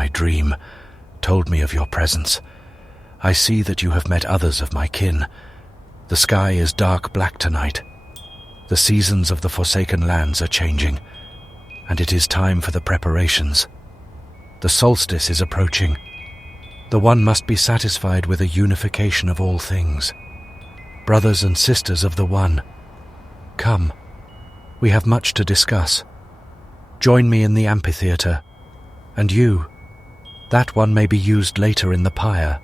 my dream, told me of your presence. I see that you have met others of my kin. The sky is dark black tonight. The seasons of the Forsaken Lands are changing, and it is time for the preparations. The solstice is approaching. The One must be satisfied with a unification of all things. Brothers and sisters of the One, come. We have much to discuss. Join me in the amphitheater, and you, that one may be used later in the pyre.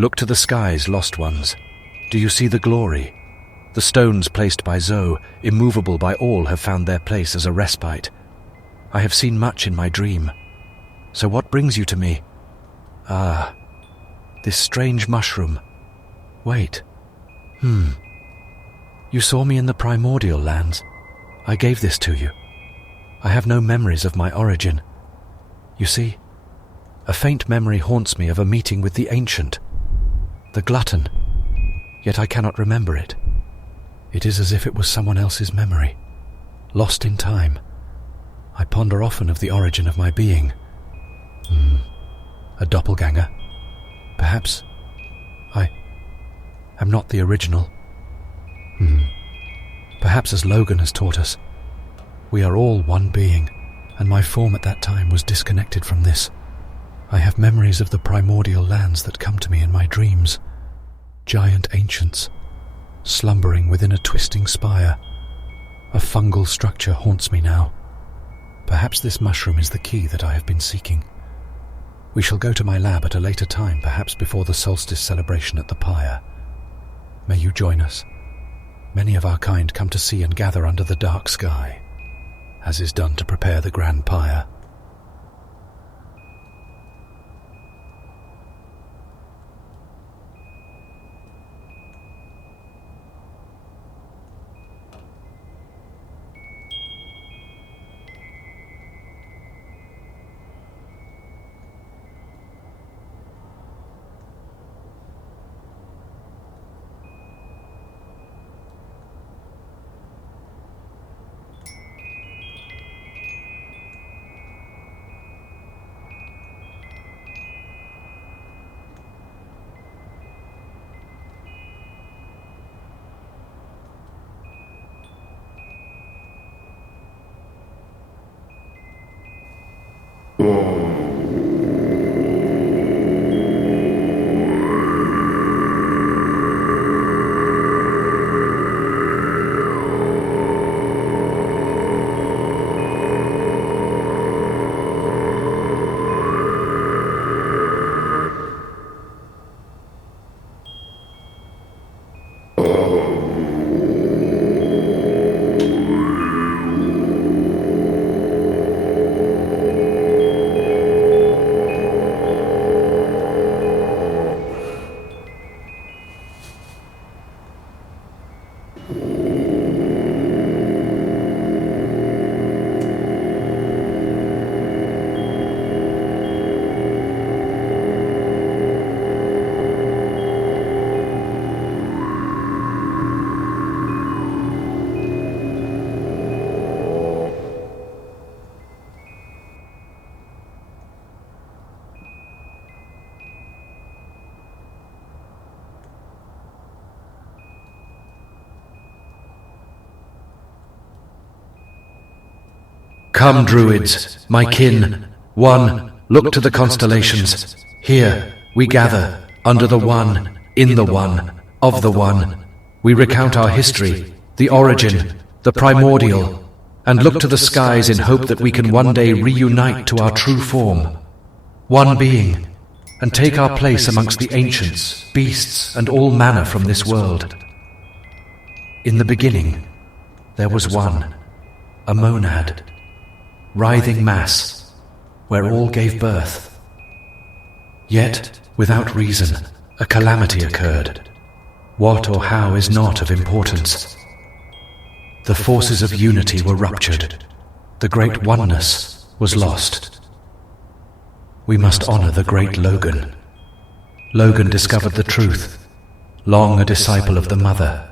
Look to the skies, lost ones. Do you see the glory? The stones placed by Zoe, immovable by all, have found their place as a respite. I have seen much in my dream. So what brings you to me? Ah, this strange mushroom. Wait. You saw me in the primordial lands. I gave this to you. I have no memories of my origin. You see, a faint memory haunts me of a meeting with the ancient, the glutton, yet I cannot remember it. It is as if it was someone else's memory, lost in time. I ponder often of the origin of my being. A doppelganger. Perhaps I am not the original. Perhaps, as Logun has taught us, we are all one being, and my form at that time was disconnected from this. I have memories of the primordial lands that come to me in my dreams. Giant ancients, slumbering within a twisting spire. A fungal structure haunts me now. Perhaps this mushroom is the key that I have been seeking. We shall go to my lab at a later time, perhaps before the solstice celebration at the pyre. May you join us. Many of our kind come to see and gather under the dark sky, as is done to prepare the grand pyre. Come, druids, my kin. One, look to the constellations. Here, we gather, under the One, in the One, of the One. We recount our history, the origin, the primordial, and look to the skies in hope that we can one day reunite to our true form. one being, and take our place amongst the ancients, beasts, and all manner from this world. In the beginning, there was one, a monad, writhing mass, where all gave birth. Yet, without reason, a calamity occurred. What or how is not of importance. The forces of unity were ruptured. The great oneness was lost. We must honor the great Logun. Logun discovered the truth. Long a disciple of the Mother,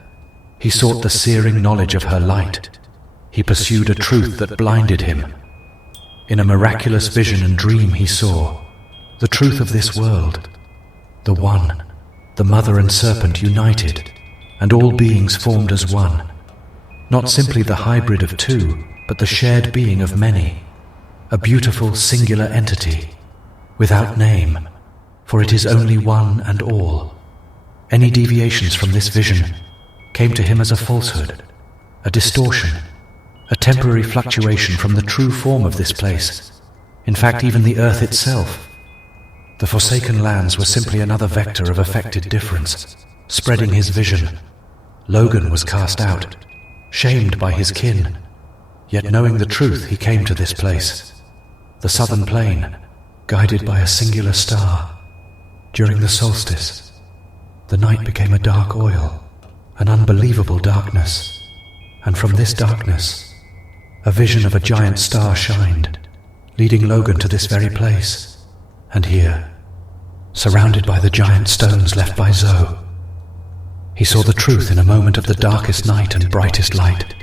he sought the searing knowledge of her light. He pursued a truth that blinded him. In a miraculous vision and dream he saw the truth of this world, the One, the Mother and Serpent united, and all beings formed as one. Not simply the hybrid of two, but the shared being of many, a beautiful singular entity, without name, for it is only one and all. Any deviations from this vision came to him as a falsehood, a distortion, a temporary fluctuation from the true form of this place. In fact, even the earth itself. The forsaken lands were simply another vector of affected difference, spreading his vision. Logun was cast out, shamed by his kin. Yet knowing the truth, he came to this place, the southern plain, guided by a singular star. During the solstice, the night became a dark oil, an unbelievable darkness, and from this darkness, a vision of a giant star shined, leading Logun to this very place. And here, surrounded by the giant stones left by Zoe, he saw the truth in a moment of the darkest night and brightest light.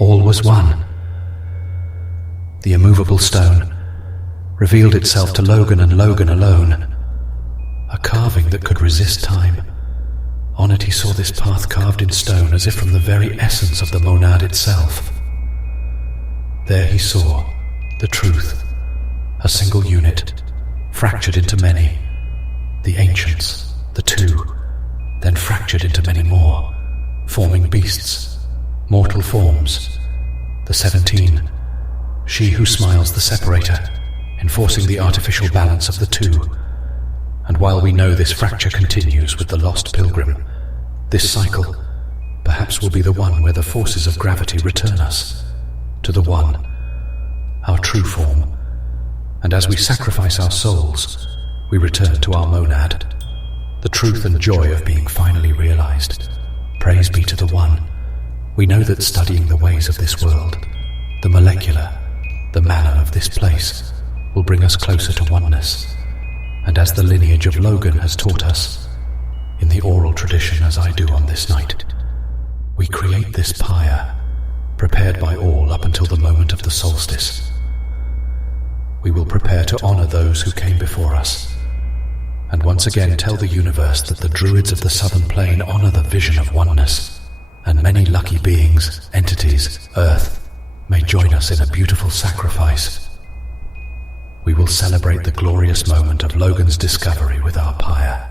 All was one. The immovable stone revealed itself to Logun and Logun alone, a carving that could resist time. On it he saw this path carved in stone as if from the very essence of the monad itself. There he saw the truth, a single unit, fractured into many, the ancients, the two, then fractured into many more, forming beasts, mortal forms, the 17, she who smiles the separator, enforcing the artificial balance of the two. And while we know this fracture continues with the lost pilgrim, this cycle perhaps will be the one where the forces of gravity return us to the one, our true form, and as we sacrifice our souls, we return to our monad, the truth and joy of being finally realized. Praise be to the One. We know that studying the ways of this world, the molecular, the manner of this place, will bring us closer to oneness. And as the lineage of Logun has taught us, in the oral tradition as I do on this night, we create this pyre, prepared by all up until the moment of the solstice. We will prepare to honor those who came before us, and once again tell the universe that the druids of the southern plain honor the vision of oneness. and many lucky beings, entities, Earth, may join us in a beautiful sacrifice. We will celebrate the glorious moment of Logan's discovery with our pyre.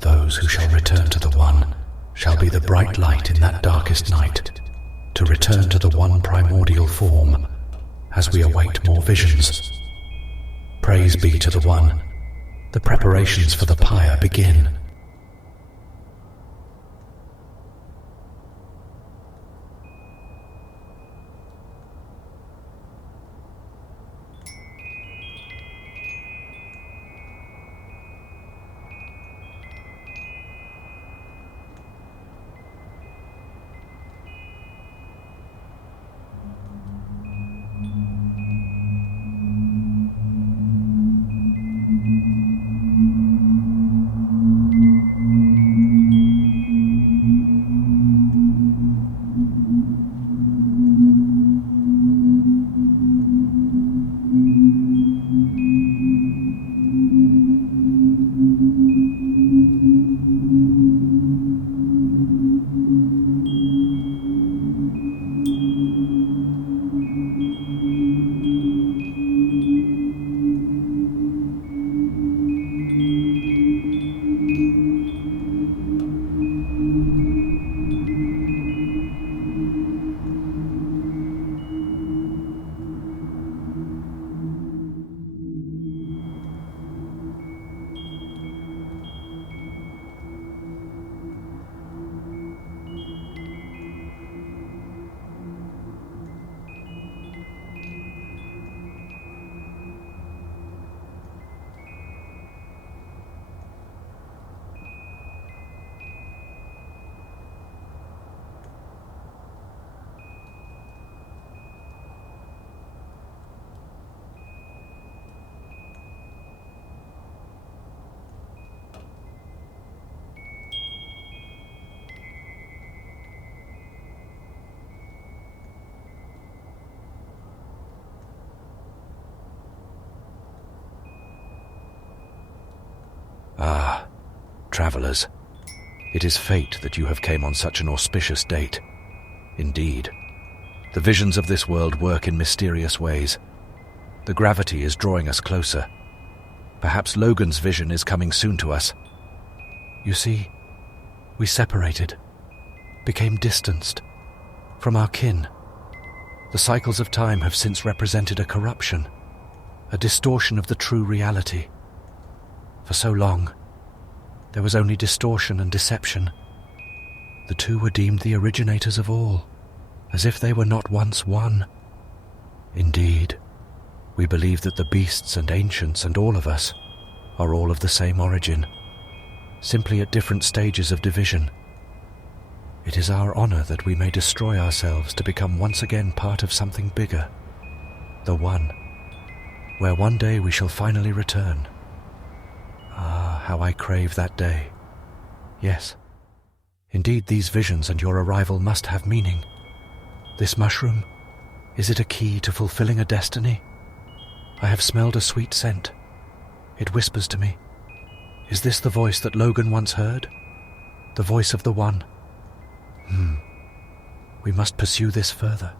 Those who shall return to the One shall be the bright light in that darkest night, to return to the one primordial form as we await more visions. Praise be to the One. The preparations for the pyre begin. Ah, travellers, it is fate that you have came on such an auspicious date. Indeed, the visions of this world work in mysterious ways. The gravity is drawing us closer. Perhaps Logan's vision is coming soon to us. You see, we separated, became distanced from our kin. The cycles of time have since represented a corruption, a distortion of the true reality. For so long, there was only distortion and deception. The two were deemed the originators of all, as if they were not once one. Indeed, we believe that the beasts and ancients and all of us are all of the same origin, simply at different stages of division. It is our honor that we may destroy ourselves to become once again part of something bigger, the One, where one day we shall finally return. Ah, how I crave that day. Yes, indeed these visions and your arrival must have meaning. This mushroom, is it a key to fulfilling a destiny? I have smelled a sweet scent. It whispers to me. Is this the voice that Logan once heard? The voice of the One? We must pursue this further.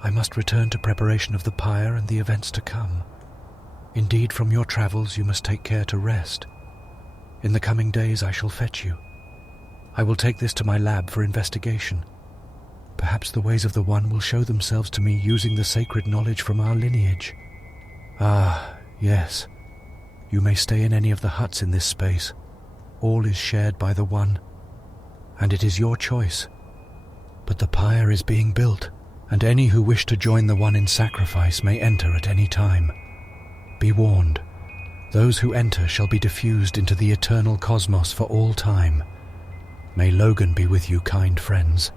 I must return to preparation of the pyre and the events to come. Indeed, from your travels you must take care to rest. In the coming days I shall fetch you. I will take this to my lab for investigation. Perhaps the ways of the One will show themselves to me using the sacred knowledge from our lineage. Ah, yes. You may stay in any of the huts in this space. All is shared by the One, and it is your choice. But the pyre is being built, and any who wish to join the One in sacrifice may enter at any time. Be warned, those who enter shall be diffused into the eternal cosmos for all time. May Logan be with you, kind friends.